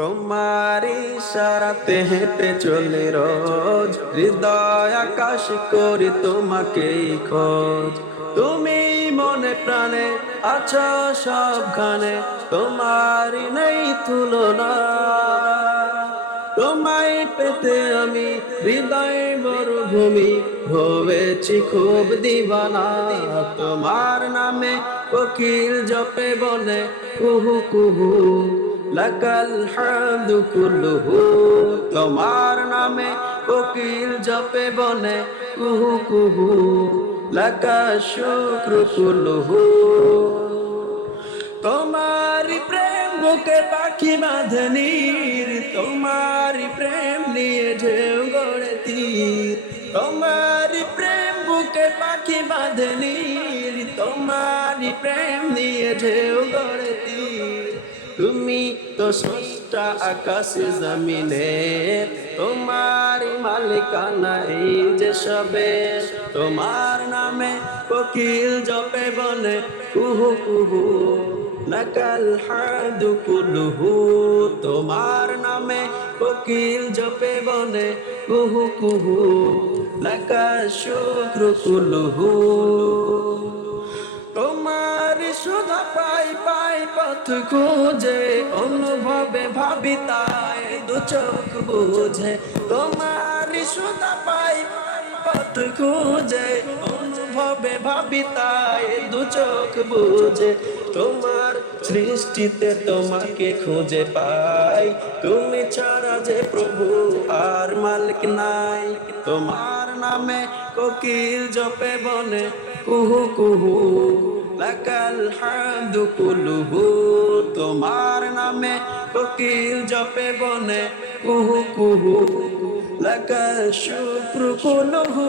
তোমার ইশারাতে হেঁটে চলে রোজ, হৃদয় আকাশ করি তোমাকেই খোঁজ। তুমি মনে প্রাণে আছো সবখানে, তোমারই নেই তুলনা। তোমায় পেতে আমি হৃদয় মরুভূমি হয়েছি খুব দিবানা। তোমার নামে কোকিল জপে বনে কুহু কুহু, লাকাল হামদু কুল্লুহু। তোমার নামে কোকিল জপে বনে কুহু কুহু, লাকাল শুক্রু কুল্লুহু। তোমারি প্রেম বুকে পাখি বাঁধে নীর, তোমারি প্রেম নিয়ে ঢেউ গড়ে তীর। তোমারি প্রেম বুকে পাখি বাঁধে নীর, তোমারি প্রেম নিয়ে ঢেউ গড়ে তীর। তুমি তো স্রষ্টা আকাশ জমিনে, তোমারি মালিকানা এই যে সবে। তোমার নামে কোকিল জপে বনে কুহু কুহু, লাকাল হামদু কুল্লুহু। তোমার নামে কোকিল জপে বনে কুহু কুহু, লাকাল শুক্রু কুল্লুহু। তোমার সুধা পাই পাই পথ খুঁজে, অনুভবে ভাবি তাই দু চোখ বুঝে। তোমার সুধা পাই পথ খুঁজে, অনুভবে ভাবি তাই দু চোখ বুঝে। তোমার সৃষ্টিতে তোমাকে খুঁজে পাই, তুমি ছাড়া যে প্রভু আর মালিক নাই। তোমার নামে কোকিল জপে বনে কুহু কুহু, লাকাল হামদু কুল্লুহু। তোমার নামে কোকিল জপে বনে কুহু কুহু, লাকাল শুক্রু কুল্লুহু।